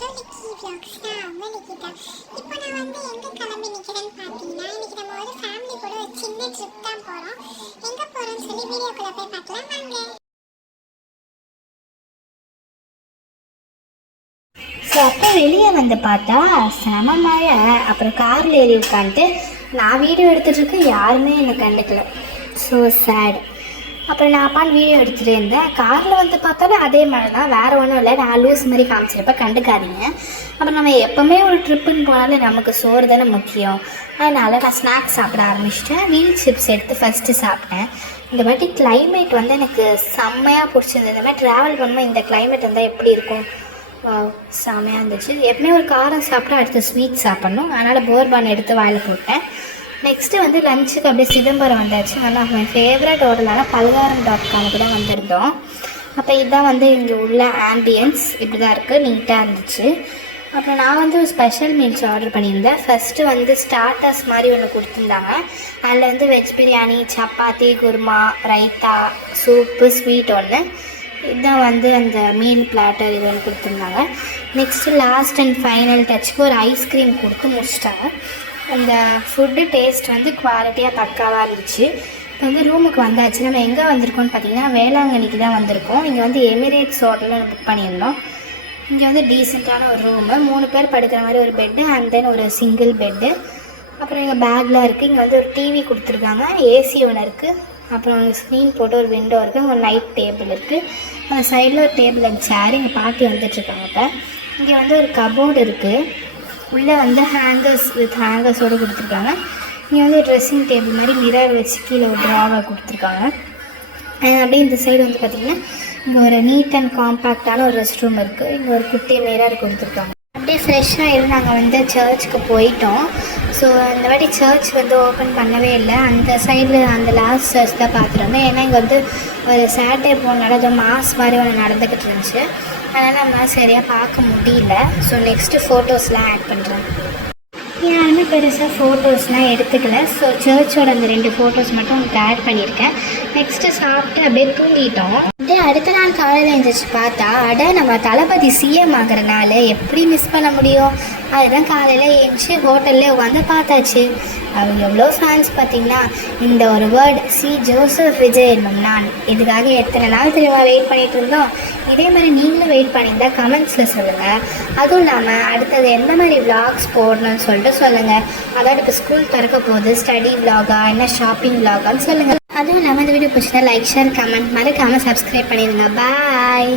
Leakey vlogs தான் அவங்க லிக்கிட்டா. இப்போ நான் எங்க கிளம்பி நிக்கிறேன்னு பார்த்தீங்கன்னா, இன்னைக்கு நம்ம ஒரு ஃபேமிலி கூட ஒரு சின்ன ட்ரிப் தான் போறோம். எங்க போறோம்னு சொல்லி வீடியோக்குள்ள போய் பார்க்கலாம் வாங்க. ஸோ அப்போ வெளியே வந்து பார்த்தா செம மழை. அப்புறம் காரில் ஏறி உட்காந்துட்டு நான் வீடியோ எடுத்துகிட்ருக்கேன், யாருமே என்னை கண்டுக்கல. So sad. அப்புறம் நான் அப்பான்னு வீடியோ எடுத்துகிட்டு இருந்தேன். காரில் வந்து பார்த்தாலும் அதே மழை தான், வேறு ஒன்றும் இல்லை. நான் லூஸ் மாதிரி காமிச்சிருப்பேன், கண்டுக்காதீங்க. அப்புறம் நம்ம எப்போவுமே ஒரு ட்ரிப்புன்னு போனாலும் நமக்கு சோறு தானே முக்கியம். அதனால் நான் ஸ்நாக்ஸ் சாப்பிட ஆரம்பிச்சிட்டேன். வீல் சிப்ஸ் எடுத்து ஃபஸ்ட்டு சாப்பிட்டேன். இந்த வாட்டி கிளைமேட் எனக்கு செம்மையாக பிடிச்சிருந்தது. இந்த மாதிரி ட்ராவல் பண்ணும்போது இந்த கிளைமேட் வந்தால் எப்படி இருக்கும், செம்மையாக இருந்துச்சு. எப்பவுமே ஒரு காரம் சாப்பிட்டா அடுத்து ஸ்வீட் சாப்பிட்ணும், அதனால் போர்பான் எடுத்து வாயில் போட்டேன். நெக்ஸ்ட்டு லஞ்சுக்கு அப்படியே சிதம்பரம் வந்தாச்சு. ஒன் ஆஃப் மை ஃபேவரட் ஹோட்டலான பல்காரம்.com தான் வந்திருந்தோம். அப்போ இதுதான் இங்கே உள்ள ஆம்பியன்ஸ் இப்படி தான் இருக்குது, நீட்டாக இருந்துச்சு. அப்புறம் நான் ஒரு ஸ்பெஷல் மீல்ஸ் ஆர்டர் பண்ணியிருந்தேன். ஃபஸ்ட்டு ஸ்டார்டர்ஸ் மாதிரி ஒன்று கொடுத்துருந்தாங்க. அதில் veg biryani, chapati, kurma, raita, soup, sweet ஒன்று. இதுதான் அந்த மீல் பிளாட்டர் இது ஒன்று கொடுத்துருந்தாங்க. நெக்ஸ்ட்டு லாஸ்ட் அண்ட் ஃபைனல் டச்சுக்கு ஒரு ஐஸ்கிரீம் கொடுத்து முடிச்சிட்டாங்க. அந்த ஃபுட்டு டேஸ்ட் குவாலிட்டியாக பக்காவாக இருந்துச்சு. இப்போ ரூமுக்கு வந்தாச்சு. நம்ம எங்கே வந்திருக்கோம்னு பார்த்தீங்கன்னா வேளாங்கண்ணிக்கு தான் வந்திருக்கோம். இங்கே எமிரேட்ஸ் ஹோட்டலில் புக் பண்ணியிருந்தோம். இங்கே டீசெண்டான ஒரு ரூமு, 3 பேர் படுக்கிற மாதிரி ஒரு பெட்டு, அண்ட் தென் ஒரு சிங்கிள் பெட்டு. அப்புறம் எங்கள் பேக்லாம் இருக்குது. இங்கே ஒரு டிவி கொடுத்துருக்காங்க, ஏசி ஒன்று இருக்குது. அப்புறம் ஸ்க்ரீன் போட்டு ஒரு விண்டோ இருக்குது, ஒரு நைட் டேபிள் இருக்குது. அந்த சைடில் ஒரு டேபிள் அண்ட் சேர். எங்கள் பாட்டி வந்துட்டுருக்காங்க. இப்போ இங்கே ஒரு கபோர்டு இருக்குது. உள்ளே ஹேங்கர்ஸ் வித் ஹேங்கர்ஸோடு கொடுத்துருக்காங்க. இங்கே ஒரு ட்ரெஸ்ஸிங் டேபிள் மாதிரி மிரர் வச்சு கீழே ஒரு ட்ராவர் கொடுத்துருக்காங்க. அப்படியே இந்த சைடு பார்த்திங்கன்னா இங்கே ஒரு நீட் அண்ட் காம்பேக்டான ஒரு ரெஸ்ட் ரூம் இருக்குது. இங்கே ஒரு குட்டி மிரர் கொடுத்துருக்காங்க. அப்படியே ஃப்ரெஷ்ஷாக இருந்து நாங்கள் சர்ச்சுக்கு போயிட்டோம். ஸோ இந்த வாட்டி சர்ச் ஓப்பன் பண்ணவே இல்லை. அந்த சைடில் அந்த லாஸ்ட் சர்ச் தான் பார்த்துருந்தோம். ஏன்னா இங்கே ஒரு சாட்டர்டே போனால அது மாஸ் மாதிரி ஒன்று நடந்துக்கிட்டு இருந்துச்சு. அதனால் நம்மளால் சரியாக பார்க்க முடியல. ஸோ நெக்ஸ்ட்டு ஃபோட்டோஸ்லாம் ஆட் பண்ணுறேன். யாருமே பெருசாக ஃபோட்டோஸ்லாம் எடுத்துக்கல. ஸோ சர்ச்சோட அந்த 2 ஃபோட்டோஸ் மட்டும் உங்களுக்கு ஆட் பண்ணியிருக்கேன். நெக்ஸ்ட்டு சாப்பிட்டு அப்படியே தூங்கிட்டோம். அப்படியே அடுத்த நாள் காலையில் எழுந்திரிச்சு பார்த்தா நம்ம தளபதி சிஎம் ஆகிற நாள் எப்படி மிஸ் பண்ண முடியும். அதுதான் காலையில் எழுந்துச்சு ஹோட்டல்லே உட்காந்து பார்த்தாச்சு. அவங்க எவ்வளோ ஃபேன்ஸ் பார்த்தீங்கன்னா. இந்த ஒரு வேர்டு சி ஜோசப் விஜய் என்னும் நான் இதுக்காக எத்தனை நாள் தெரியுமா வெயிட் பண்ணிகிட்டு இருந்தோம். இதே மாதிரி நீங்களும் வெயிட் பண்ணியிருந்தா கமெண்ட்ஸில் சொல்லுங்கள். அதுவும் இல்லாமல் அடுத்தது எந்த மாதிரி விளாக்ஸ் போடணும்னு சொல்லிட்டு சொல்லுங்கள். அதாவது இப்போ ஸ்கூல் திறக்க போகுது, ஸ்டடி விளாகா என்ன ஷாப்பிங் விளாகான்னு சொல்லுங்கள். அதுவும் இல்லாமல் இந்த வீடியோ பிடிச்சதா லைக், ஷேர், கமெண்ட் மறக்காமல் சப்ஸ்கிரைப் பண்ணிடுங்க. பாய்.